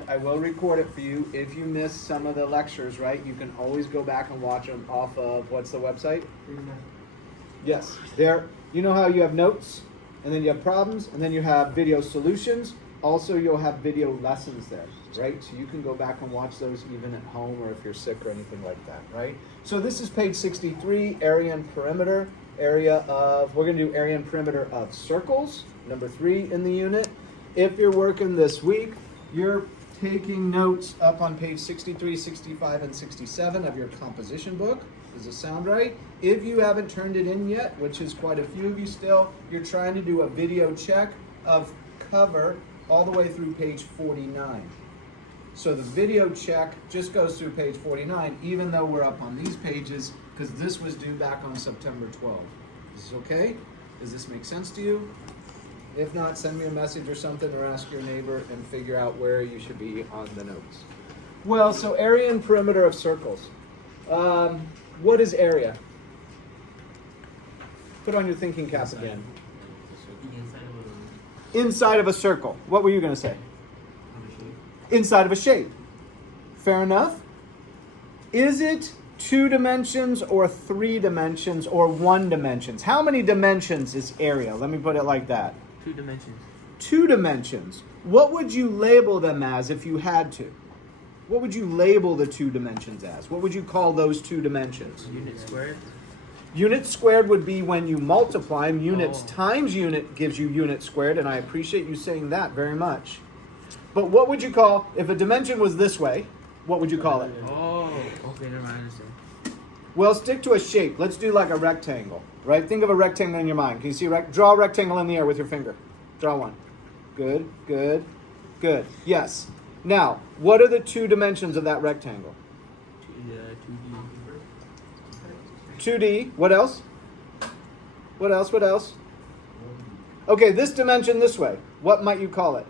and I will record it for you. If you miss some of the lectures, right, you can always go back and watch them off of, what's the website? Yes, there. You know how you have notes, and then you have problems, and then you have video solutions. Also, you'll have video lessons there, right? So you can go back and watch those even at home or if you're sick or anything like that, right? So this is page 63, area and perimeter. We're going to do area and perimeter of circles, number 3 in the unit. If you're working this week, you're taking notes up on page 63, 65, and 67 of your composition book. Does it sound right? If you haven't turned it in yet, which is quite a few of you still, you're trying to do a video check of cover all the way through page 49. So the video check just goes through page 49, even though we're up on these pages, because this was due back on September 12th. Is this okay? Does this make sense to you? If not, send me a message or something, or ask your neighbor and figure out where you should be on the notes. Well, so area and perimeter of circles. What is area? Put on your thinking cap again. Inside of a circle. What were you going to say? Inside of a shape. Fair enough. Is it 2 dimensions or 3 dimensions or 1 dimensions? How many dimensions is area? Let me put it like that. 2 dimensions. 2 dimensions. What would you label them as if you had to? What would you label the 2 dimensions as? What would you call those 2 dimensions? Unit squared. Unit squared would be when you multiply them. Units times unit gives you unit squared, and I appreciate you saying that very much. But what would you call, if a dimension was this way, what would you call it? Oh, okay, never mind, I understand. Well, stick to a shape. Let's do like a rectangle, right? Think of a rectangle in your mind. Can you see draw a rectangle in the air with your finger? Draw one. Good, good, good. Yes. Now, what are the 2 dimensions of that rectangle? 2D. What else? What else? What else? Okay, this dimension this way. What might you call it?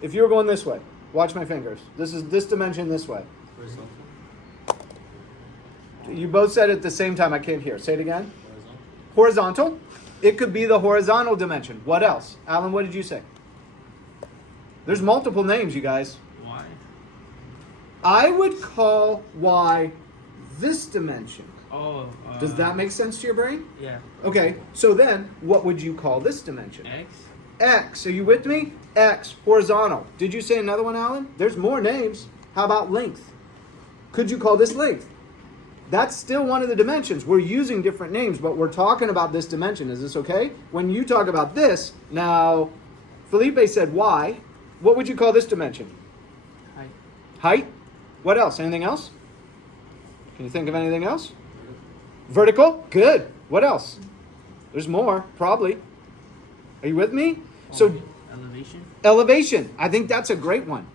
If you were going this way, watch my fingers. This is this dimension this way. Horizontal. You both said it at the same time. I can't hear. Say it again. Horizontal. It could be the horizontal dimension. What else? Alan, what did you say? There's multiple names, you guys. Y. I would call Y this dimension. Oh. Does that make sense to your brain? Yeah. Okay, so then what would you call this dimension? X. X. Are you with me? X. Horizontal. Did you say another one, Alan? There's more names. How about length? Could you call this length? That's still one of the dimensions. We're using different names, but we're talking about this dimension. Is this okay? When you talk about this, now, Felipe said Y. What would you call this dimension? Height. Height. What else? Anything else? Can you think of anything else? Vertical. Good. What else? There's more, probably. Are you with me? So, elevation. Elevation. I think that's a great one.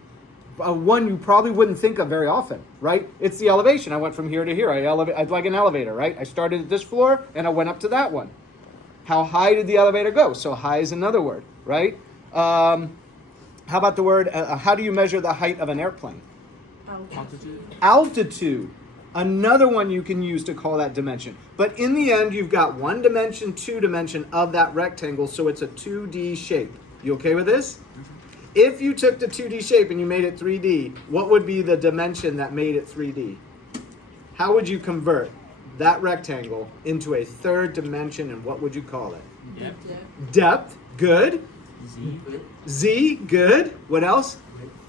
One you probably wouldn't think of very often, right? It's the elevation. I went from here to here. I'd like an elevator, right? I started at this floor and I went up to that one. How high did the elevator go? So high is another word, right? How about the word, how do you measure the height of an airplane? Altitude. Altitude. Another one you can use to call that dimension. But in the end, you've got 1 dimension, 2 dimension of that rectangle, so it's a 2D shape. You okay with this? If you took the 2D shape and you made it 3D, what would be the dimension that made it 3D? How would you convert that rectangle into a 3rd dimension, and what would you call it? Depth. Depth. Good. Z. Z. Good. What else?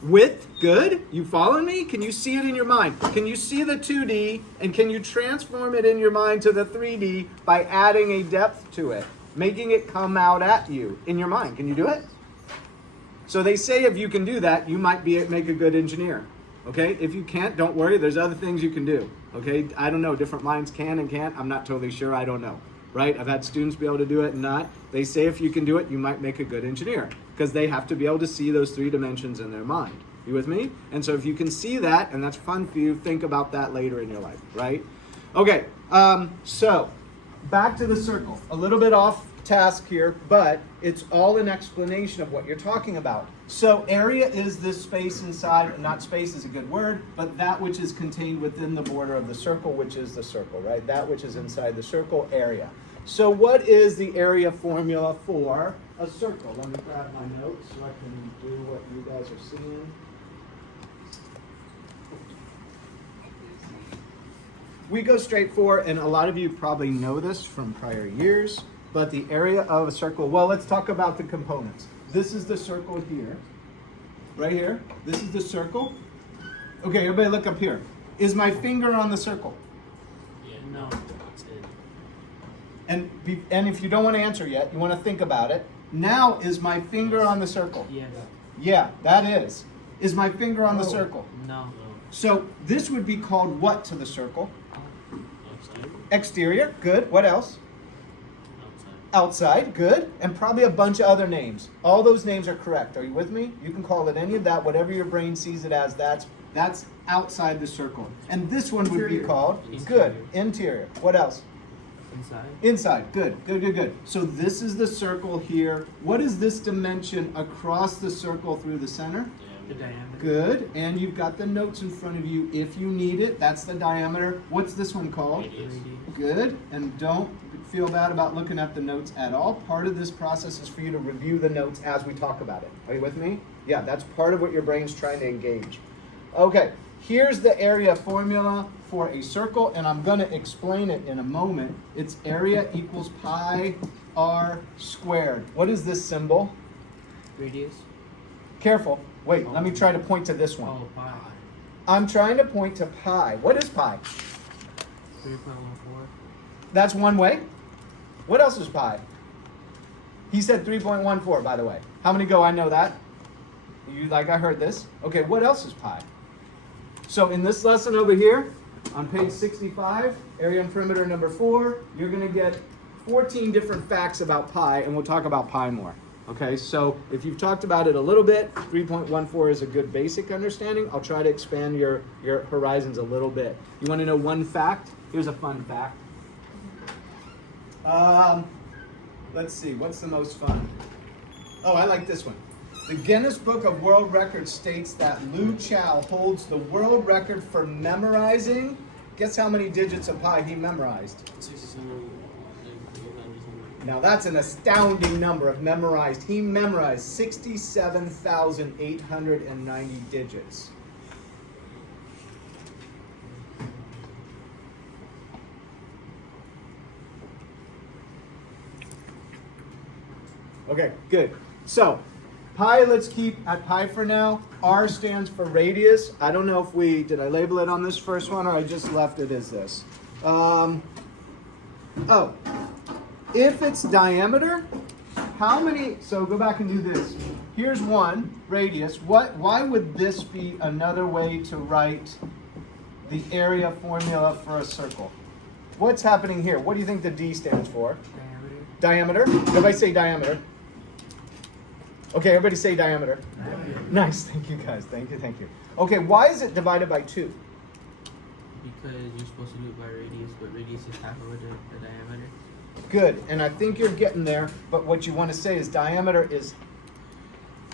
Width. Good. You following me? Can you see it in your mind? Can you see the 2D, and can you transform it in your mind to the 3D by adding a depth to it, making it come out at you in your mind? Can you do it? So they say if you can do that, you might make a good engineer. Okay? If you can't, don't worry. There's other things you can do. Okay? I don't know. Different minds can and can't. I'm not totally sure. I don't know. Right? I've had students be able to do it and not. They say if you can do it, you might make a good engineer, because they have to be able to see those 3 dimensions in their mind. You with me? And so if you can see that, and that's fun for you, think about that later in your life. Right? Okay. So back to the circle. A little bit off task here, but it's all an explanation of what you're talking about. So area is this space inside, not space is a good word, but that which is contained within the border of the circle, which is the circle, right? That which is inside the circle, area. So what is the area formula for a circle. Let me grab my notes so I can do what you guys are seeing. We go straight for, and a lot of you probably know this from prior years, but the area of a circle, well, let's talk about the components. This is the circle here, right here. This is the circle. Okay, everybody look up here. Is my finger on the circle? Yeah, no. It's it. And if you don't want to answer yet, you want to think about it. Now, is my finger on the circle? Yes. Yeah, that is. Is my finger on the circle? No. So this would be called what to the circle? Outside. Exterior, good. What else? Outside. Outside, good. And probably a bunch of other names. All those names are correct. Are you with me? You can call it any of that, whatever your brain sees it as, that's outside the circle. And this one would be called, good, interior. What else? Inside. Inside, good, good, good, good. So this is the circle here. What is this dimension across the circle through the center? The diameter. Good, and you've got the notes in front of you if you need it. That's the diameter. What's this one called? Radius. Good, and don't feel bad about looking at the notes at all. Part of this process is for you to review the notes as we talk about it. Are you with me? Yeah, that's part of what your brain's trying to engage. Okay, here's the area formula for a circle, and I'm going to explain it in a moment. It's area equals pi r squared. What is this symbol? Radius. Careful. Wait, let me try to point to this one. Oh, pi. I'm trying to point to pi. What is pi? 3.14. That's one way. What else is pi? He said 3.14, by the way. How many go, I know that? You like, I heard this. Okay, what else is pi? So in this lesson over here, on page 65, area and perimeter number 4, you're going to get 14 different facts about pi, and we'll talk about pi more. Okay, so if you've talked about it a little bit, 3.14 is a good basic understanding. I'll try to expand your horizons a little bit. You want to know one fact? Here's a fun fact. Let's see, what's the most fun? Oh, I like this one. The Guinness Book of World Records states that Lu Chow holds the world record for memorizing. Guess how many digits of pi he memorized? 67. Now that's an astounding number of memorized. He memorized 67,890 digits. Okay, good. So, pi, let's keep at pi for now. R stands for radius. I don't know if did I label it on this first one or I just left it as this? If it's diameter, how many, so go back and do this. Here's one, radius. Why would this be another way to write the area formula for a circle? What's happening here? What do you think the D stands for? Diameter. Diameter? Everybody say diameter. Okay, everybody say diameter. Nice, thank you guys, thank you. Okay, why is it divided by 2? Because you're supposed to do it by radius, but radius is half of the diameter. Good, and I think you're getting there, but what you want to say is diameter is,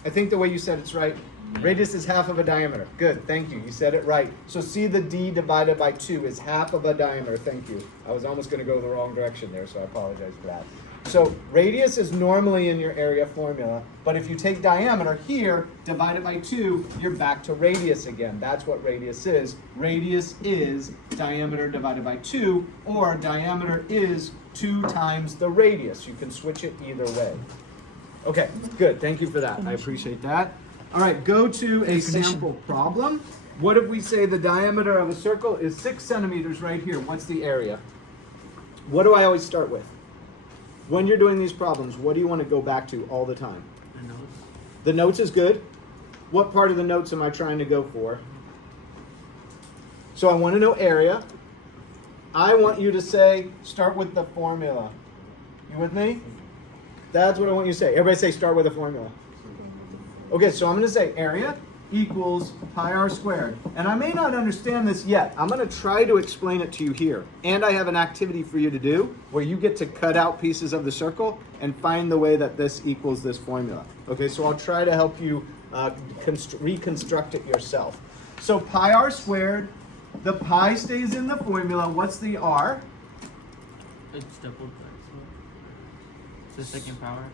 I think the way you said it's right, radius is half of a diameter. Good, thank you, you said it right. So see the D divided by 2 is half of a diameter, thank you. I was almost going to go the wrong direction there, so I apologize for that. So radius is normally in your area formula, but if you take diameter here, divide it by 2, you're back to radius again. That's what radius is. Radius is diameter divided by 2, or diameter is 2 times the radius. You can switch it either way. Okay, good. Thank you for that. I appreciate that. All right, go to a sample problem. What if we say the diameter of a circle is 6 centimeters right here? What's the area? What do I always start with? When you're doing these problems, what do you want to go back to all the time? The notes. The notes is good. What part of the notes am I trying to go for? So I want to know area. I want you to say, start with the formula. You with me? That's what I want you to say. Everybody say, start with a formula. Okay, so I'm going to say area equals pi r squared. And I may not understand this yet. I'm going to try to explain it to you here. And I have an activity for you to do where you get to cut out pieces of the circle and find the way that this equals this formula. Okay, so I'll try to help you reconstruct it yourself. So pi r squared, the pi stays in the formula. What's the r? It's doubled by. It's the second power.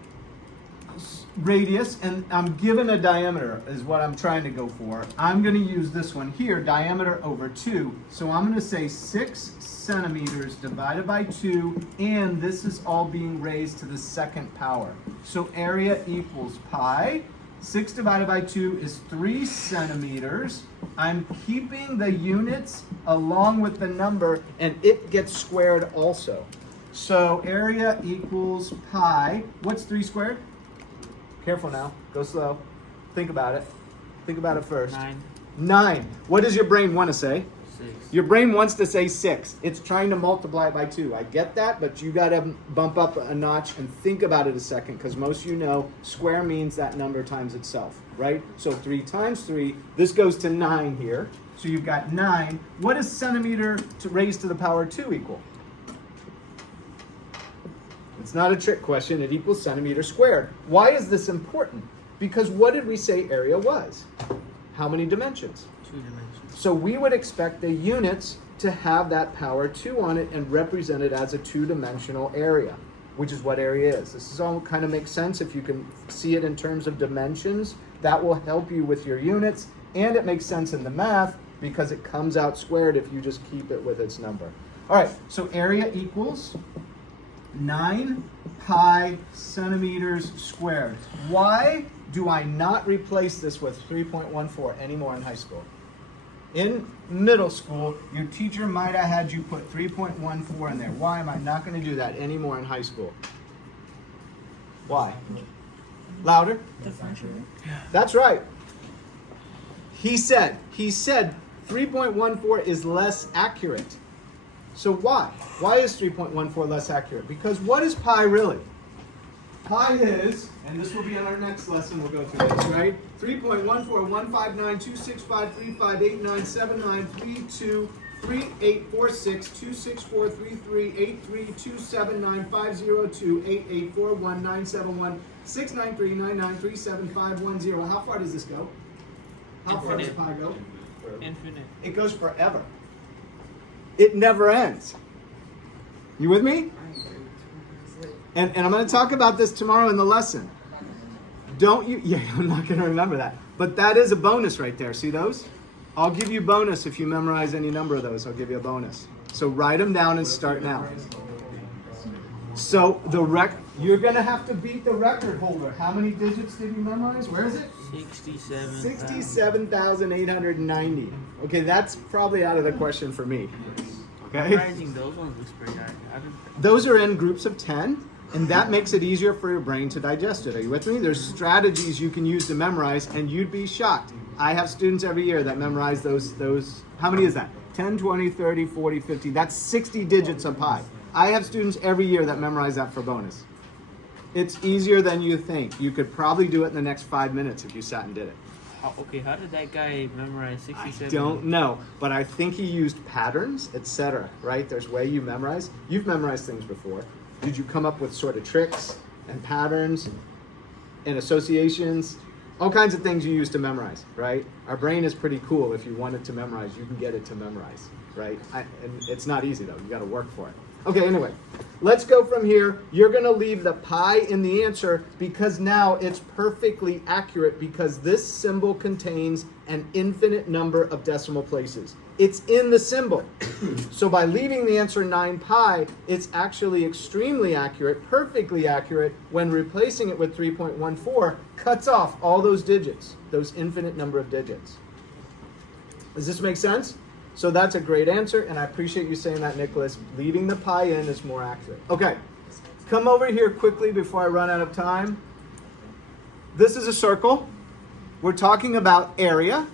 radius, and I'm given a diameter is what I'm trying to go for. I'm going to use this one here, diameter over 2. So I'm going to say 6 centimeters divided by 2, and this is all being raised to the second power. So area equals pi. 6 divided by 2 is 3 centimeters. I'm keeping the units along with the number, and it gets squared also. So area equals pi. What's 3 squared? Careful now. Go slow. Think about it. Think about it first. 9. What does your brain want to say? 6. Your brain wants to say 6. It's trying to multiply it by 2. I get that, but you got to bump up a notch and think about it a second, because most of you know square means that number times itself, right? So 3 times 3, this goes to 9 here. So you've got 9. What is centimeter to raise to the power 2 equal? It's not a trick question. It equals centimeter squared. Why is this important? Because what did we say area was? How many dimensions? 2 dimensions. So we would expect the units to have that power 2 on it and represent it as a 2-dimensional area, which is what area is. This is all kind of makes sense if you can see it in terms of dimensions. That will help you with your units, and it makes sense in the math because it comes out squared if you just keep it with its number. All right, so area equals 9 pi centimeters squared. Why do I not replace this with 3.14 anymore in high school? In middle school, your teacher might have had you put 3.14 in there. Why am I not going to do that anymore in high school? Why? Louder? That's right. He said 3.14 is less accurate. So why? Why is 3.14 less accurate? Because what is pi really? Pi is, and this will be on our next lesson, we'll go through this, right? 3.14, How far does this go? How far does pi go? Infinite. It goes forever. It never ends. You with me? And I'm going to talk about this tomorrow in the lesson. I'm not going to remember that. But that is a bonus right there. See those? I'll give you bonus if you memorize any number of those. I'll give you a bonus. So write them down and start now. So you're going to have to beat the record holder. How many digits did you memorize? Where is it? 67,890. Okay, that's probably out of the question for me. Okay? Memorizing those ones looks pretty hard. Those are in groups of 10, and that makes it easier for your brain to digest it. Are you with me? There's strategies you can use to memorize, and you'd be shocked. I have students every year that memorize those. How many is that? 10, 20, 30, 40, 50. That's 60 digits of pi. I have students every year that memorize that for bonus. It's easier than you think. You could probably do it in the next 5 minutes if you sat and did it. How did that guy memorize 67? I don't know, but I think he used patterns, etc. Right? There's way you memorize. You've memorized things before. Did you come up with sort of tricks and patterns and associations? All kinds of things you use to memorize, right? Our brain is pretty cool. If you want it to memorize, you can get it to memorize, right? And it's not easy though. You got to work for it. Okay, anyway, let's go from here. You're going to leave the pi in the answer because now it's perfectly accurate because this symbol contains an infinite number of decimal places. It's in the symbol. So by leaving the answer 9 pi, it's actually extremely accurate, perfectly accurate. When replacing it with 3.14, cuts off all those digits, those infinite number of digits. Does this make sense? So that's a great answer, and I appreciate you saying that, Nicholas. Leaving the pi in is more accurate. Okay, come over here quickly before I run out of time. This is a circle. We're talking about area.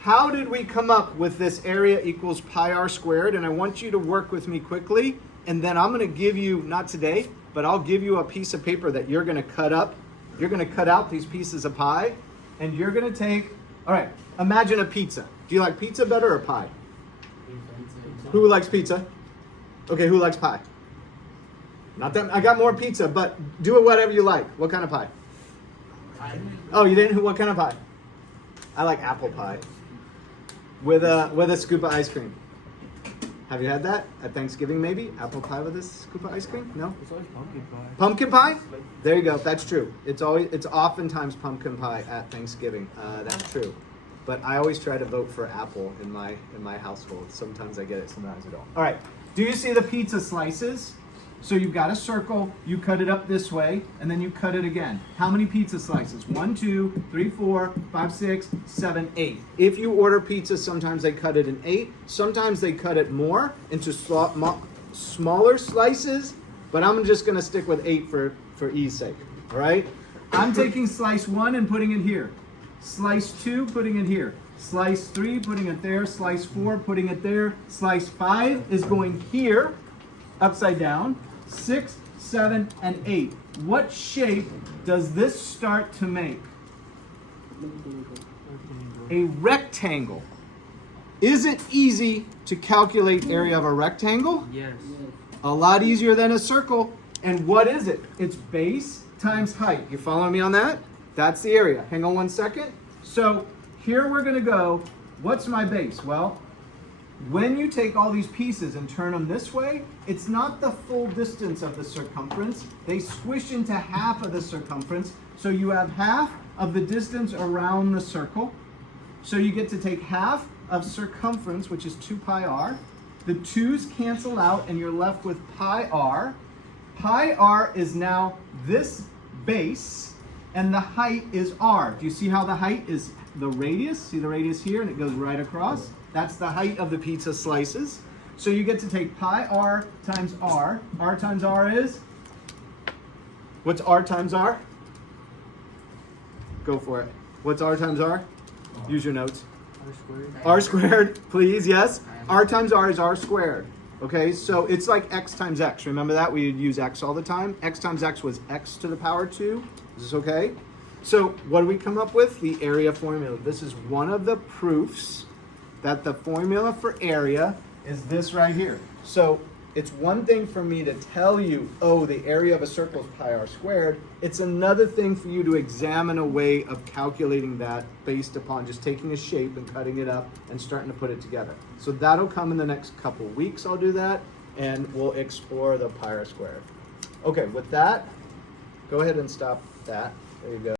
How did we come up with this area equals pi r squared? And I want you to work with me quickly, and then I'm going to give you, not today, but I'll give you a piece of paper that you're going to cut up. You're going to cut out these pieces of pie, and you're going to take, all right, imagine a pizza. Do you like pizza better or pie? Who likes pizza? Okay, who likes pie? Not that I got more pizza, but do it whatever you like. What kind of pie? Oh, you didn't? What kind of pie? I like apple pie with a scoop of ice cream. Have you had that at Thanksgiving maybe? Apple pie with a scoop of ice cream? No? It's always pumpkin pie. Pumpkin pie? There you go. That's true. It's oftentimes pumpkin pie at Thanksgiving. That's true. But I always try to vote for apple in my household. Sometimes I get it, sometimes I don't. All right. Do you see the pizza slices? So you've got a circle, you cut it up this way, and then you cut it again. How many pizza slices? 1, 2, 3, 4, 5, 6, 7, 8. If you order pizza, sometimes they cut it in 8. Sometimes they cut it more into smaller slices, but I'm just gonna stick with 8 for ease sake, all right? I'm taking slice 1 and putting it here. Slice 2, putting it here. Slice 3, putting it there. Slice 4, putting it there. Slice 5 is going here, upside down. 6, 7, and 8. What shape does this start to make? A rectangle. Is it easy to calculate area of a rectangle? Yes. A lot easier than a circle. And what is it? It's base times height. You following me on that? That's the area. Hang on 1 second. So here we're going to go, what's my base? Well, when you take all these pieces and turn them this way, it's not the full distance of the circumference. They squish into half of the circumference. So you have half of the distance around the circle. So you get to take half of circumference, which is 2 pi r. The 2's cancel out and you're left with pi r. Pi r is now this base and the height is r. Do you see how the height is the radius? See the radius here and it goes right across? That's the height of the pizza slices. So you get to take pi r times r. R times r is? What's r times r? Go for it. What's r times r? Use your notes. R squared. R squared, please, yes. R times r is r squared. Okay, so it's like x times x. Remember that? We would use x all the time. X times x was x to the power 2. Is this okay? So what do we come up with? The area formula. This is one of the proofs that the formula for area is this right here. So it's one thing for me to tell you, oh, the area of a circle is pi r squared. It's another thing for you to examine a way of calculating that based upon just taking a shape and cutting it up and starting to put it together. So that'll come in the next couple weeks. I'll do that and we'll explore the pi r squared. Okay, with that, go ahead and stop that. There you go.